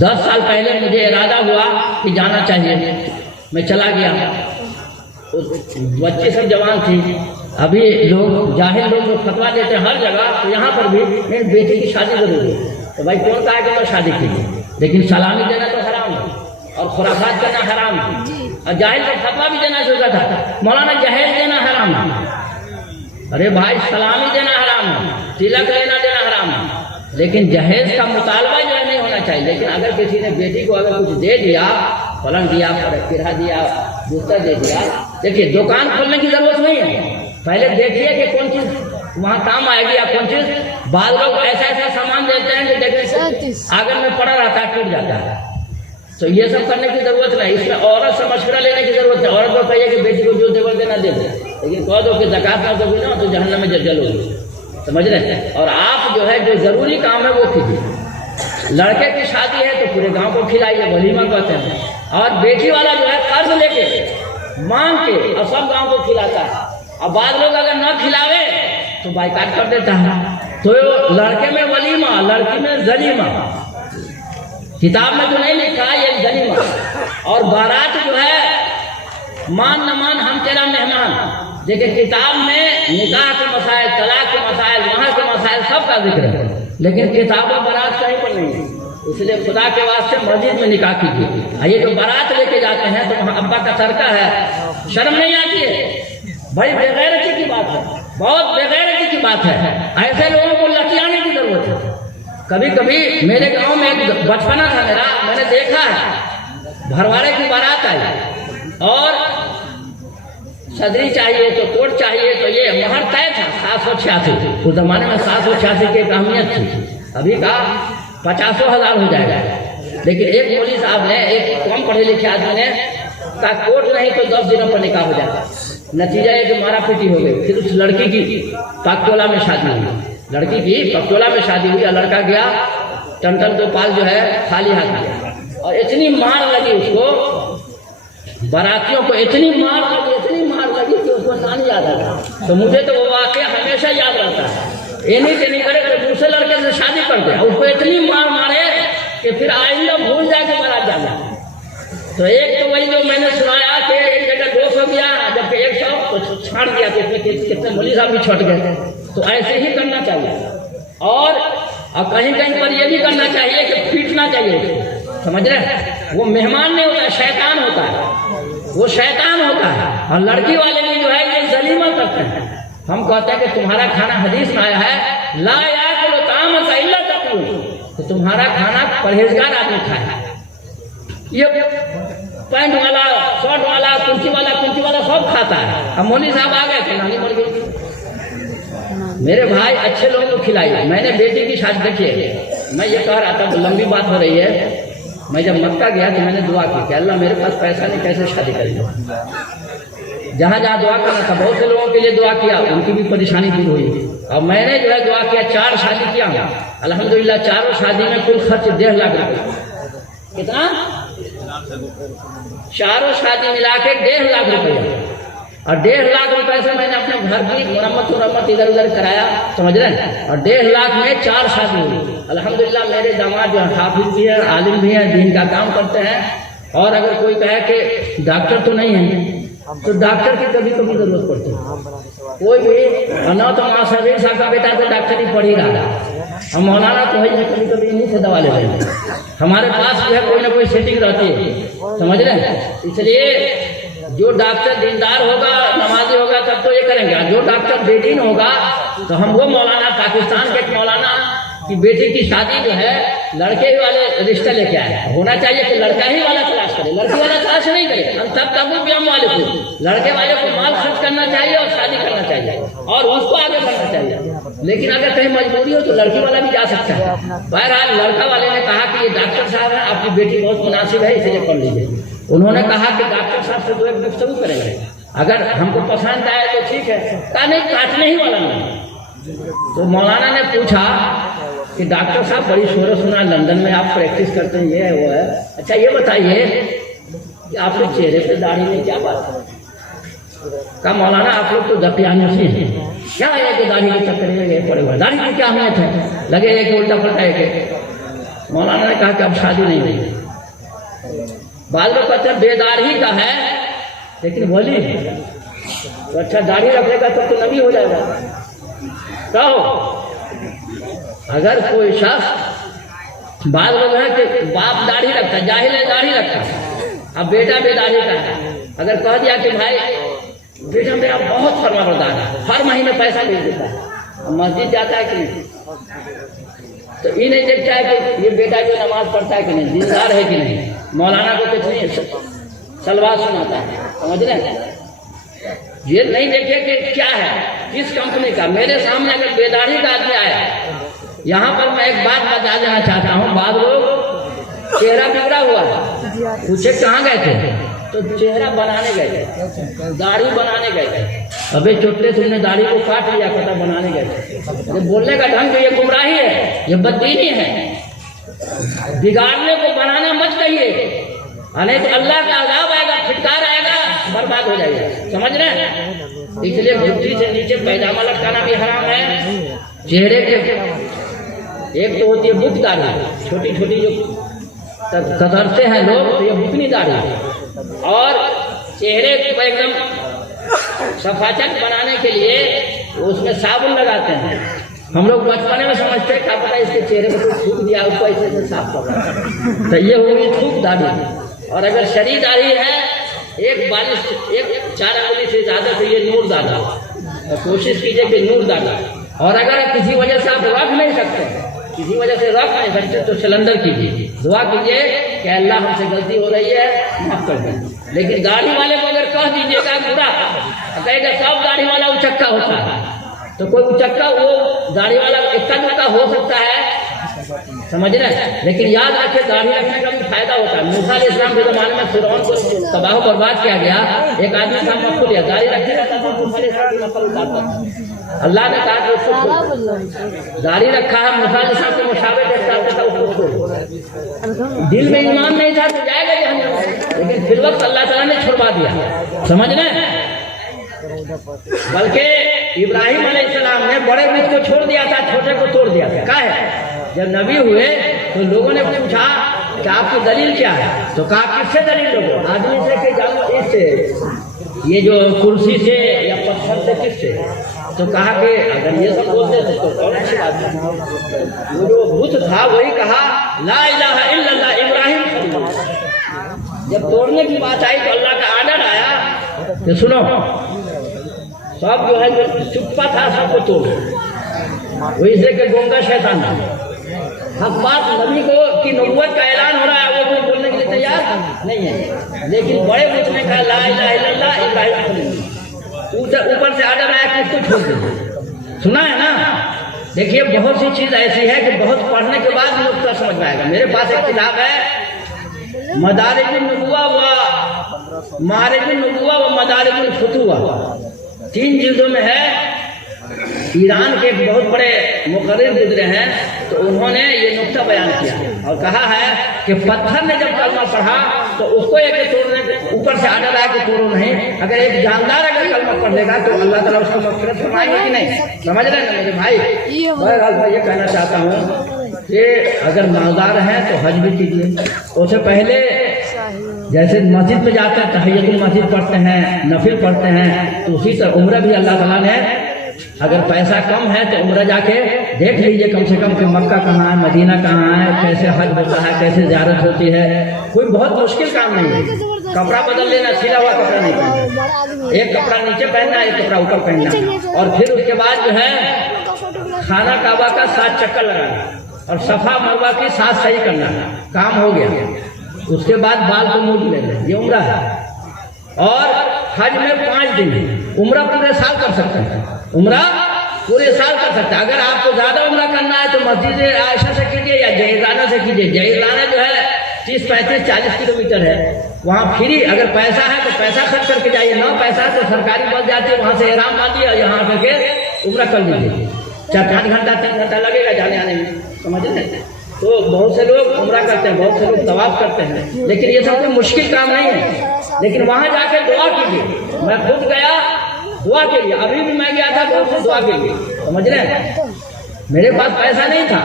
10 سال پہلے مجھے ارادہ ہوا کہ جانا چاہیے، میں چلا گیا، بچے سب جوان تھے، ابھی لوگ جاہل لوگ فتوا دیتے ہیں ہر جگہ، تو یہاں پر بھی میری بیٹی کی شادی ضروری ہے، تو بھائی کون کہا کہ میں شادی کی، لیکن سلامی دینا تو حرام ہے اور خرافات کرنا حرام ہے، اور جاہل کو فتوا بھی دینا چاہتا تھا، مولانا جہیز دینا حرام ہے، ارے بھائی سلامی دینا حرام ہے، تلک لینا دینا حرام ہے، لیکن جہیز کا مطالبہ جو ہے نہیں ہونا چاہیے۔ لیکن اگر کسی نے بیٹی کو اگر کچھ دے دیا، پلنگ دیا، کرا دیا، بستر دے دیا، دیکھیے دکان کھولنے کی ضرورت نہیں ہے، پہلے دیکھیے کہ کون چیز وہاں کام آئے گی یا کون چیز۔ بعض لوگ ایسا ایسا سامان دیتے ہیں کہ دیکھیں آگن میں پڑا رہتا ہے، ٹوٹ جاتا ہے، تو یہ سب کرنے کی ضرورت نہیں، اس میں عورت سے مشورہ لینے کی ضرورت ہے۔ عورت کو کہیے کہ بیٹی کو جو زیور دینا دے دیں، لیکن کہہ دو کہ زکات نہ دو گی نا تو جہنم میں جلو گی، سمجھ رہے ہیں۔ اور آپ جو ہے جو ضروری کام ہے وہ کیجیے، لڑکے کی شادی ہے تو پورے گاؤں کو کھلائیے، ولیمہ کہتے ہیں، اور بیٹی والا جو ہے قرض لے کے مانگ کے اور سب گاؤں کو کھلاتا ہے، اور بعض لوگ اگر نہ کھلاوے تو بائیکاٹ کر دیتا ہے۔ تو لڑکے میں ولیمہ، لڑکی میں ذلیمہ، کتاب میں تو نہیں لکھا یہ ذلیمہ، اور بارات جو ہے مان نہ مان ہم تیرا مہمان، لیکن کتاب میں نکاح کے مسائل، طلاق کے مسائل، مہر کے مسائل سب کا ذکر ہے، لیکن کتاب و بارات کہیں پر نہیں ہے۔ اس لیے خدا کے واسطے مسجد میں نکاح کیجیے۔ یہ جو بارات لے کے جاتے ہیں تو وہاں ابا کا ترکہ ہے، شرم نہیں آتی ہے؟ بڑی بےغیرتی کی بات ہے، بہت بےغیرتی کی بات ہے، ایسے لوگوں کو لٹیانے کی ضرورت ہے۔ کبھی کبھی میرے گاؤں میں ایک بچپنا تھا میرا، میں نے دیکھا ہے بھروارے کی بارات آئی اور صدری چاہیے تو کوٹ چاہیے، تو یہ مہر طے تھا 786، اس زمانے میں 786 کی ایک اہمیت تھی، ابھی کا 50,000 ہو جائے گا، لیکن ایک مولوی صاحب نے، ایک کم پڑھے لکھے آدمی نے کہا کوٹ نہیں تو 10 دنوں پر نکاح ہو جاتا، نتیجہ یہ کہ مارا پیٹی ہو گئی۔ پھر اس لڑکی کی پاکٹولہ میں شادی ہوئی، لڑکی کی پکٹولہ میں شادی ہوئی، اور لڑکا گیا ٹنٹن گوپال جو ہے خالی ہاتھ گیا، اور اتنی مار لگی اس کو، براتیوں کو اتنی مار لگی کہ اس کو نام یاد آ گیا۔ تو مجھے تو وہ واقعہ ہمیشہ یاد رہتا ہے، یہ نہیں کہ نہیں کرے کہ دوسرے لڑکے سے شادی کر دے، اس کو اتنی مار مارے کہ پھر آئندہ بھول جائے کہ برات جانا۔ تو ایک تو وہی جو میں نے سنایا کہ ایک جگہ 200 گیا، جبکہ 100 تو چھاڑ دیا، تو اس میں کتنے مولوی صاحب بھی چھوٹ گئے۔ تو ایسے ہی کرنا چاہیے، اور کہیں کہیں پر یہ بھی کرنا چاہیے کہ پیٹنا چاہیے، سمجھ رہے؟ وہ مہمان نہیں ہوتا ہے، شیطان ہوتا ہے، وہ شیطان ہوتا ہے، اور لڑکی والے بھی جو ہے یہ ذلیمہ کرتے ہیں۔ ہم کہتے ہیں کہ تمہارا کھانا حدیث میں آیا ہے لا یاکل طعامک الا تقی، کہ تمہارا کھانا پرہیزگار آدمی کھائے۔ یہ پینٹ والا، شرٹ والا، کرسی والا سب کھاتا ہے۔ اب مولوی صاحب آ گئے تو نانی مر گئی۔ میرے بھائی اچھے لوگوں کو کھلائیے۔ میں نے بیٹی کی شادی دیکھیے، میں یہ کہہ رہا تھا، لمبی بات ہو رہی ہے، میں جب مکہ گیا تو میں نے دعا کی کہ اللہ میرے پاس پیسہ نہیں، کیسے شادی کریں گے۔ جہاں جہاں دعا کرنا تھا بہت سے لوگوں کے لیے دعا کیا، ان کی بھی پریشانی دور ہوئی، اور میں نے جو ہے دعا کیا، 4 شادی کیا ہوں الحمدللہ، چاروں شادی میں کل خرچ 1.5 لاکھ روپے۔ کتنا؟ چاروں شادی ملا کے 1.5 لاکھ روپیہ، اور 1.5 لاکھ روپے سے میں نے اپنے گھر کی مرمت ادھر ادھر کرایا، سمجھ رہے ہیں، اور 1.5 لاکھ میں 4 شادی ہوئی۔ الحمدللہ میرے داماد جو حافظ بھی ہیں، عالم بھی ہیں، دین کا کام کرتے ہیں، اور اگر کوئی کہے کہ ڈاکٹر تو نہیں ہے تو ڈاکٹر کی کبھی کبھی ضرورت پڑتی ہے، کوئی بھی نہ تو ماں صغیر صاحب کا بیٹا تو ڈاکٹری پڑھ ہی رہا ہے، اور مولانا تو ہے کبھی کبھی انہیں سے دوا لے رہے ہیں، ہمارے پاس جو ہے کوئی نہ کوئی سیٹنگ رہتی ہے، سمجھ رہے ہیں۔ اس لیے جو ڈاکٹر دیندار ہوگا، نمازی ہوگا، تب تو یہ کریں گے، جو ڈاکٹر بے دین ہوگا تو ہم وہ مولانا، پاکستان کے ایک مولانا کی بیٹی کی شادی جو ہے لڑکے ہی والے رشتہ لے کے آئے، ہونا چاہیے کہ لڑکا ہی والا تلاش کرے، لڑکی والا تلاش نہیں کرے۔ ہم سب تبو بھی ہم والے کو، لڑکے والے کو مال خرچ کرنا چاہیے اور شادی کرنا چاہیے اور اس کو آگے بڑھنا چاہیے، لیکن اگر کہیں مجبوری ہو تو لڑکی والا بھی جا سکتا ہے۔ بہرحال لڑکا والے نے کہا کہ یہ ڈاکٹر صاحب ہیں، آپ کی بیٹی بہت مناسب ہے، اسی لیے پڑھ لیجیے۔ انہوں نے کہا کہ ڈاکٹر صاحب سے 2 ایک گفتگو کریں گے، اگر ہم کو پسند آئے تو ٹھیک ہے، کہا نہیں کاٹنے ہی والا نہیں۔ تو مولانا نے پوچھا کہ ڈاکٹر صاحب بڑی شور و سنا لندن میں آپ پریکٹس کرتے ہیں، یہ ہے وہ ہے، اچھا یہ بتائیے کہ آپ کے چہرے پہ داڑھی میں کیا بات ہے؟ کہا مولانا آپ لوگ تو دقیانوسی ہیں، کیا ہے کہ داڑھی کے چکر میں یہ پڑے ہوئے، داڑھی کی کیا اہمیت ہے؟ لگے ایک الٹا پلٹا ایک مولانا نے کہا کہ اب شادی نہیں ہوئی. بعض لوگ کہتے ہیں بیدار ہی کا ہے لیکن ولی ہے تو اچھا داڑھی رکھے گا تو نبی ہو جائے گا. کہو اگر کوئی شخص، بعض لوگ ہیں کہ باپ داڑھی رکھتا ہے، جاہل ہے داڑھی رکھتا ہے، اب بیٹا بے داڑھی کا ہے، اگر کہہ دیا کہ بھائی بیٹا میرا بہت فرما بردار ہے، ہر مہینے پیسہ بھیج دیتا ہے، مسجد جاتا ہے کہ نہیں، تو یہ نہیں دیکھتا ہے کہ یہ بیٹا جو نماز پڑھتا ہے کہ نہیں، دیندار ہے کہ نہیں، مولانا کو کتنی سلوات سناتا ہے، سمجھ رہے ہیں؟ یہ نہیں دیکھے کہ کیا ہے، کس کمپنی کا. میرے سامنے اگر بیداری کا آدمی آیا، یہاں پر میں ایک بات بتا دینا چاہتا ہوں. بعض لوگ چہرہ بگڑا ہوا ہے، پوچھے کہاں گئے تھے تو چہرہ بنانے گئے تھے، داڑھی بنانے گئے تھے. ابھی چھوٹے تم نے داڑھی کو کاٹ لیا، پتہ بنانے گئے تھے. بولنے کا ڈھنگ تو یہ گمراہی ہے، یہ بددینی ہے. بگاڑنے کو بنانا مت کہیے، نہیں تو اللہ کا عذاب آئے گا، پھٹکار آئے گا، برباد ہو جائے گا. سمجھ رہے ہیں؟ اس لیے گھٹی سے نیچے پیجامہ لٹکانا بھی حرام ہے. چہرے کے ایک تو ہوتی ہے بک داڑھی، چھوٹی چھوٹی جو کترتے ہیں لوگ، تو یہ بکنی داڑھی ہے. اور چہرے کو ایک دم صفاچک بنانے کے لیے اس میں صابن لگاتے ہیں. ہم لوگ بچپنے میں سمجھتے ہیں کیا پتہ اس کے چہرے کو تھوک دیا، اس کو ایسے سے صاف کر رہا ہے، تو یہ ہوگی تھوک داڑھی. اور اگر شرع داڑھی ہے، ایک 4 انگلی سے زیادہ، تو یہ نور داڑھی. کوشش کیجئے کہ نور داڑھی. اور اگر کسی وجہ سے آپ رکھ نہیں سکتے، کسی وجہ سے رکھ نہیں سکتے، تو سلنڈر کیجیے، دعا کیجیے کہ اللہ ہم سے غلطی ہو رہی ہے، معاف کر دیں. لیکن داڑھی والے کو اگر کہہ دیجیے گا برا، کہے گا سب داڑھی والا اچکا ہوتا ہے، تو کوئی اچکا وہ داڑھی والا اکا دکا ہو سکتا ہے، سمجھ رہے ہیں؟ لیکن یاد رکھے داڑھی رکھنے کا بھی فائدہ ہوتا ہے. موسیٰ علیہ السلام کے زمانے میں فرعون کو تباہ و برباد کیا گیا، ایک آدمی کا مقبول ہے، داڑھی رکھے رہتا تھا، موسیٰ علیہ السلام کی نقل اتارتا تھا. اللہ نے کہا کہ اس کو چھوڑ، داڑھی رکھا ہے، موسیٰ علیہ السلام کے مشابہ دیکھتا تھا، اس کو چھوڑ. دل میں ایمان نہیں تھا تو جائے گا جہنم، لیکن پھر وقت اللہ تعالیٰ نے چھڑوا دیا. سمجھ رہے ہیں؟ بلکہ ابراہیم علیہ السلام نے بڑے بت کو چھوڑ دیا تھا، چھوٹے کو توڑ دیا تھا. کیا ہے؟ جب نبی ہوئے تو لوگوں نے پوچھا کہ آپ کی دلیل کیا ہے، تو کہا کس سے دلیل لوگو؟ آدمی سے کہ جانو اس سے، یہ جو کرسی سے یا پتھر سے، کس سے؟ تو کہا کہ اگر یہ سب بولتے تھے تو کون سی بات ہے. وہ جو بت تھا وہی کہا لا الہ الا اللہ ابراہیم خلیل اللہ. جب توڑنے کی بات آئی تو اللہ کا آرڈر آیا کہ سنو، سب جو ہے جو چپا تھا سب کو توڑ. وہی سے کہ گونگا شیطان تھا. حق بات نبی کو کی نبوت کا اعلان ہو رہا ہے، وہ کوئی بولنے کے لیے تیار نہیں ہے. لیکن بڑے بت نے کہا لا الہ الا اللہ ابراہیم خلیل. اوپر سے آرڈر آیا کہ اس کو چھوڑ دیں. سنا ہے نا؟ دیکھیے بہت سی چیز ایسی ہے کہ بہت پڑھنے کے بعد نقطہ سمجھ میں آئے گا. میرے پاس ایک کتاب ہے مدارج النبوہ و معارج النبوہ و مدارج الفتوہ، 3 جلدوں میں ہے. ایران کے ایک بہت بڑے مقرر گزرے ہیں، تو انہوں نے یہ نقطہ بیان کیا اور کہا ہے کہ پتھر نے جب کلمہ پڑھا تو اس کو ایک توڑنے کے اوپر سے آڈر آیا کہ توڑو نہیں. اگر ایک جاندار اگر کلمہ پڑھ لے گا تو اللہ تعالیٰ اس کو مغفرت فرمائیں گے کہ نہیں؟ سمجھ رہے ہیں میرے بھائی؟ بہرحال میں یہ کہنا چاہتا ہوں کہ اگر مالدار ہیں تو حج بھی کیجیے. اس سے پہلے جیسے مسجد میں جاتے ہیں تحیۃ المسجد پڑھتے ہیں، نفل پڑھتے ہیں، تو اسی طرح عمرہ بھی اللہ تعالیٰ نے، اگر پیسہ کم ہے تو عمرہ جا کے دیکھ لیجئے کم سے کم کہ مکہ کہاں ہے، مدینہ کہاں ہے، کیسے حج ہوتا ہے، کیسے زیارت ہوتی ہے. کوئی بہت مشکل کام نہیں ہے. کپڑا بدل لینا، سلا ہوا کپڑا نہیں پہننا، ایک کپڑا نیچے پہننا، ایک کپڑا اوپر پہننا. اور پھر اس کے بعد جو ہے خانہ کعبہ کا 7 چکر لگانا اور صفا مروہ کی 7 صحیح کرنا، کام ہو گیا. اس کے بعد بال کو موڑ لے لیں، یہ عمرہ ہے. اور حج میں 5 دن ہے. عمرہ پورے سال کر سکتے ہیں، عمرہ پورے سال کر سکتے ہیں. اگر آپ کو زیادہ عمرہ کرنا ہے تو مسجد عائشہ سے کیجیے یا جہیزانہ سے کیجیے. جہیزانہ جو ہے 30 35 40 کلومیٹر ہے، وہاں فری. اگر پیسہ ہے تو پیسہ خرچ کر کے جائیے، نہ پیسہ ہے تو سرکاری بس جاتی ہے، وہاں سے احرام باندھیے اور یہاں کر کے عمرہ کر لیجیے. 4-5 گھنٹہ 3 گھنٹہ لگے گا جانے آنے میں، سمجھ رہے ہیں؟ تو بہت سے لوگ عمرہ کرتے ہیں، بہت سے لوگ طواف کرتے ہیں، لیکن یہ سب کوئی مشکل کام نہیں ہے. لیکن وہاں جا کے دعا کیجیے. میں خود گیا دعا کے لیے، ابھی بھی میں گیا تھا بہت سے دعا کے لیے، سمجھ رہے ہیں؟ میرے پاس پیسہ نہیں تھا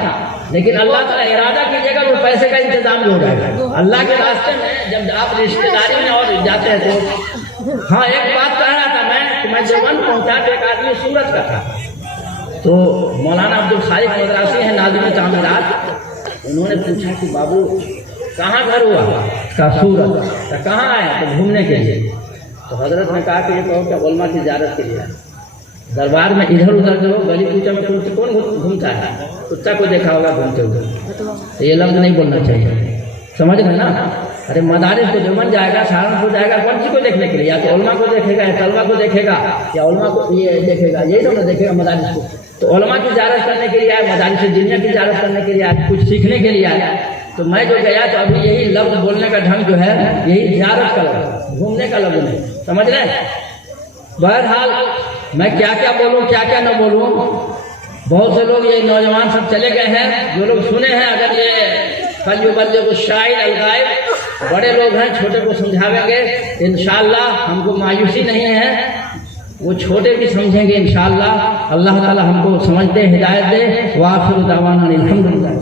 لیکن اللہ تعالیٰ ارادہ کیجیے گا وہ پیسے کا انتظام بھی ہو جائے گا اللہ کے راستے میں. جب آپ رشتے داری میں اور جاتے ہیں تو ہاں ایک بات کہہ رہا تھا میں کہ میں دیوبند پہنچا تو ایک آدمی سورت کا تھا. تو مولانا عبدالخالق مدراسی ہیں ناظم تعمیرات, انہوں نے پوچھا کہ بابو کہاں گھر ہوا؟ کا سورت. تو کہاں آئے؟ تو گھومنے کے لیے. تو حضرت نے کہا کہ یہ کہو کہ علماء کی زیارت کے لیے دربار میں ادھر ادھر جو گلی کوچہ میں کون گھومتا ہے؟ کتا کو دیکھا ہوگا گھومتے ہوئے. تو یہ لفظ نہیں بولنا چاہیے, سمجھ رہے نا. ارے مدارس کو دیوبند جائے گا, سہارنپور جائے گا, کون سی کو دیکھنے کے لیے؟ یا تو علماء کو دیکھے گا, یا طلبا کو دیکھے گا, یا علماء کو یہ دیکھے گا, یہی تو نہ دیکھے گا مدارس کو. تو علماء کی زیارت کرنے کے لیے آئے, مدارس دنیا کی زیارت کرنے کے لیے آئے, کچھ سیکھنے کے لیے آئے. تو میں جو گیا تو ابھی یہی لفظ بولنے کا ڈھنگ جو ہے یہی زیارت کا لفظ, گھومنے کا لفظ نہیں, سمجھ رہے ہیں. بہرحال میں کیا کیا بولوں کیا کیا نہ بولوں. بہت سے لوگ یہ نوجوان سب چلے گئے ہیں, جو لوگ سنے ہیں اگر یہ فلیبلغ الشاہد الغائب, بڑے لوگ ہیں چھوٹے کو سمجھاویں گے انشاءاللہ. ہم کو مایوسی نہیں ہے, وہ چھوٹے بھی سمجھیں گے انشاءاللہ. اللہ تعالی ہم کو سمجھتے ہدایت دے. وآخر دعوانا الحمدللہ.